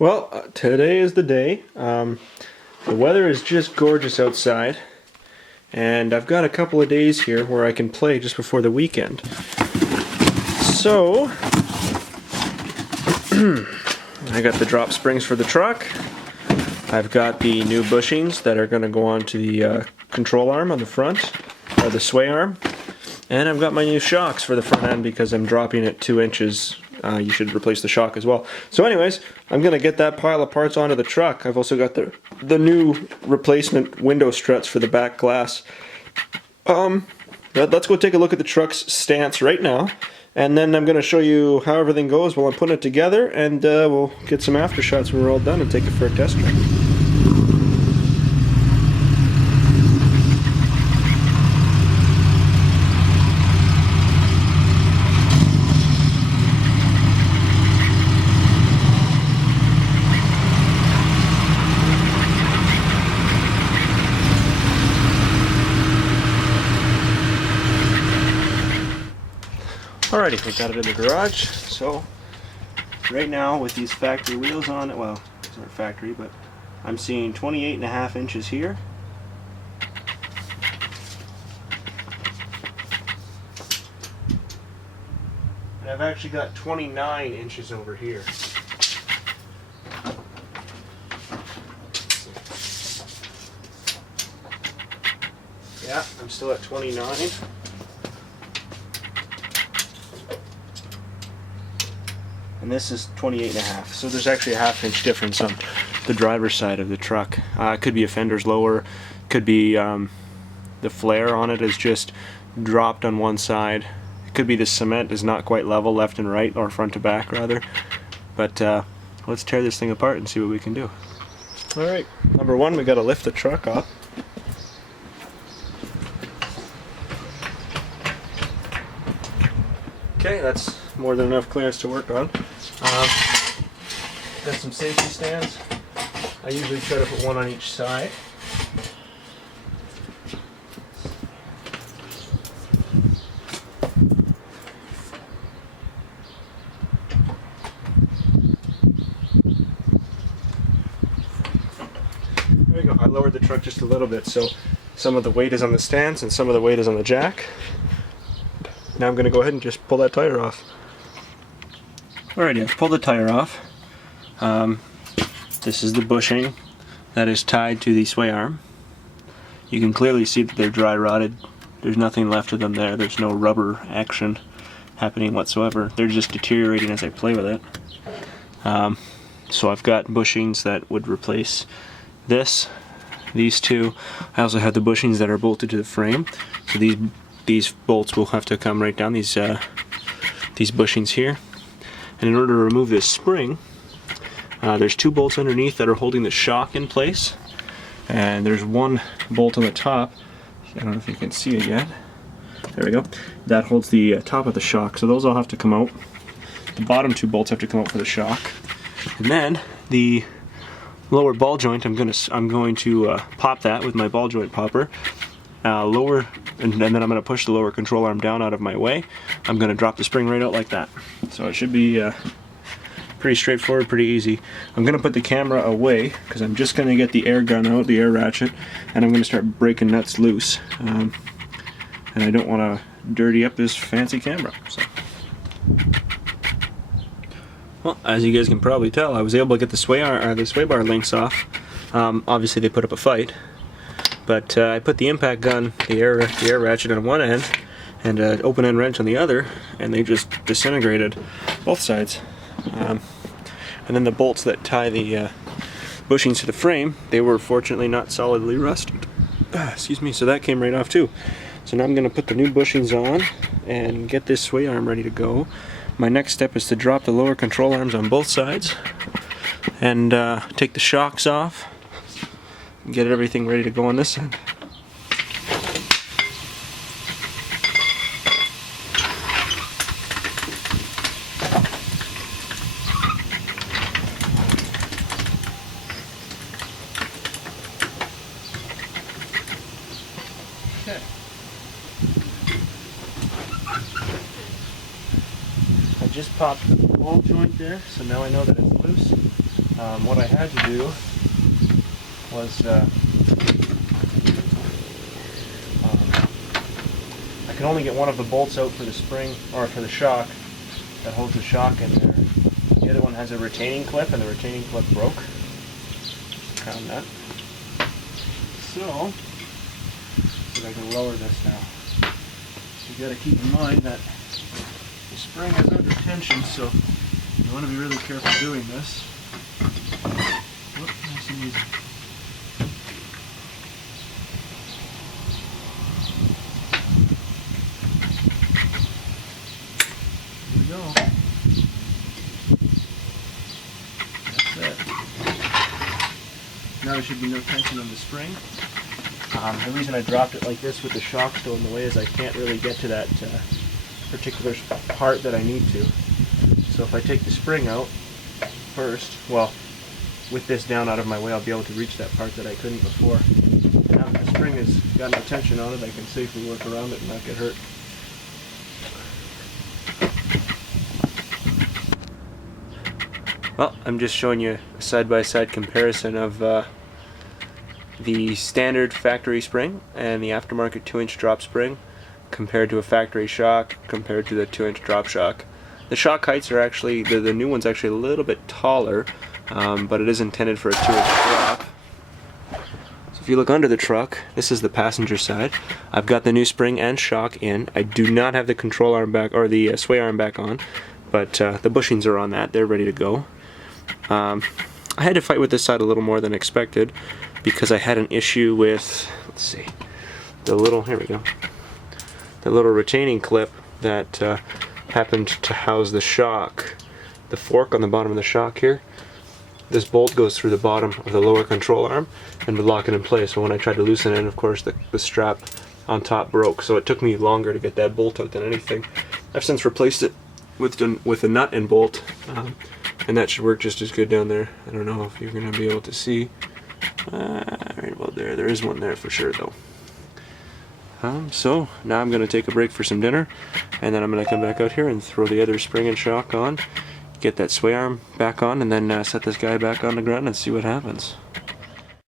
Well, today is the day. The weather is just gorgeous outside, and I've got a couple of days here where I can play just before the weekend. So, I got the drop springs for the truck. I've got the new bushings that are going to go onto the control arm on the front, or the sway arm. And I've got my new shocks for the front end because I'm dropping it 2 inches. You should replace the shock as well. So anyways, I'm going to get that pile of parts onto the truck. I've also got the new replacement window struts for the back glass. Let's go take a look at the truck's stance right now. And then I'm going to show you how everything goes while I'm putting it together. And we'll get some after shots when we're all done and take it for a test drive. Alrighty, we got it in the garage. So right now with these factory wheels on it, well, it's not factory, but I'm seeing 28.5 inches here. And I've actually got 29 inches over here. Yeah, I'm still at 29. And this is 28.5, so there's actually a ½ inch difference on the driver's side of the truck. It could be a fender's lower, could be the flare on it is just dropped on one side. It could be the cement is not quite level left and right, or front to back rather. But let's tear this thing apart and see what we can do. Alright, number one, we got to lift the truck up. Okay, that's more than enough clearance to work on. Got some safety stands. I usually try to put one on each side. There we go. I lowered the truck just a little bit, so some of the weight is on the stands and some of the weight is on the jack. Now I'm going to go ahead and just pull that tire off. Alrighty, I've pulled the tire off. This is the bushing that is tied to the sway arm. You can clearly see that they're dry rotted. There's nothing left of them there. There's no rubber action happening whatsoever. They're just deteriorating as I play with it. So I've got bushings that would replace these two. I also have the bushings that are bolted to the frame. So these bolts will have to come right down these bushings here. And in order to remove this spring, there's 2 bolts underneath that are holding the shock in place, and there's 1 bolt on the top. I don't know if you can see it yet. There we go. That holds the top of the shock, so those all have to come out. The bottom 2 bolts have to come out for the shock, and then the lower ball joint, I'm going to pop that with my ball joint popper. And then I'm going to push the lower control arm down out of my way. I'm going to drop the spring right out like that. So it should be pretty straightforward, pretty easy. I'm going to put the camera away because I'm just going to get the air gun out, the air ratchet, and I'm going to start breaking nuts loose. And I don't want to dirty up this fancy camera. So. Well, as you guys can probably tell, I was able to get the sway bar links off. Obviously they put up a fight. But I put the impact gun, the air ratchet on one end, and an open end wrench on the other, and they just disintegrated both sides. And then the bolts that tie the bushings to the frame, they were fortunately not solidly rusted. Excuse me, so that came right off too. So now I'm going to put the new bushings on and get this sway arm ready to go. My next step is to drop the lower control arms on both sides and take the shocks off. Get everything ready to go on this end. Okay. I just popped the ball joint there, so now I know that it's loose. What I had to do was I could only get one of the bolts out for the spring, or for the shock, that holds the shock in there. The other one has a retaining clip, and the retaining clip broke. Found that. So, see if I can lower this now. You got to keep in mind that the spring is under tension, so you want to be really careful doing this. Whoop, nice and easy. Here we go. That's it. Now there should be no tension on the spring. The reason I dropped it like this with the shock still in the way is I can't really get to that particular part that I need to. So if I take the spring out first, well, with this down out of my way, I'll be able to reach that part that I couldn't before. Now that the spring has got no tension on it, I can safely work around it and not get hurt. Well, I'm just showing you a side-by-side comparison of the standard factory spring and the aftermarket 2-inch drop spring compared to a factory shock compared to the 2-inch drop shock. The shock heights are actually, the new one's actually a little bit taller, but it is intended for a 2-inch drop. So if you look under the truck, this is the passenger side. I've got the new spring and shock in. I do not have the control arm back, or the sway arm back on, but the bushings are on that. They're ready to go. I had to fight with this side a little more than expected because I had an issue with, let's see, the little retaining clip that happened to house the shock. The fork on the bottom of the shock here, this bolt goes through the bottom of the lower control arm and would lock it in place. So when I tried to loosen it, of course the strap on top broke, so it took me longer to get that bolt out than anything. I've since replaced it with a nut and bolt, and that should work just as good down there. I don't know if you're going to be able to see. Right about there is one there for sure though. So now I'm going to take a break for some dinner, and then I'm going to come back out here and throw the other spring and shock on, get that sway arm back on, and then set this guy back on the ground and see what happens.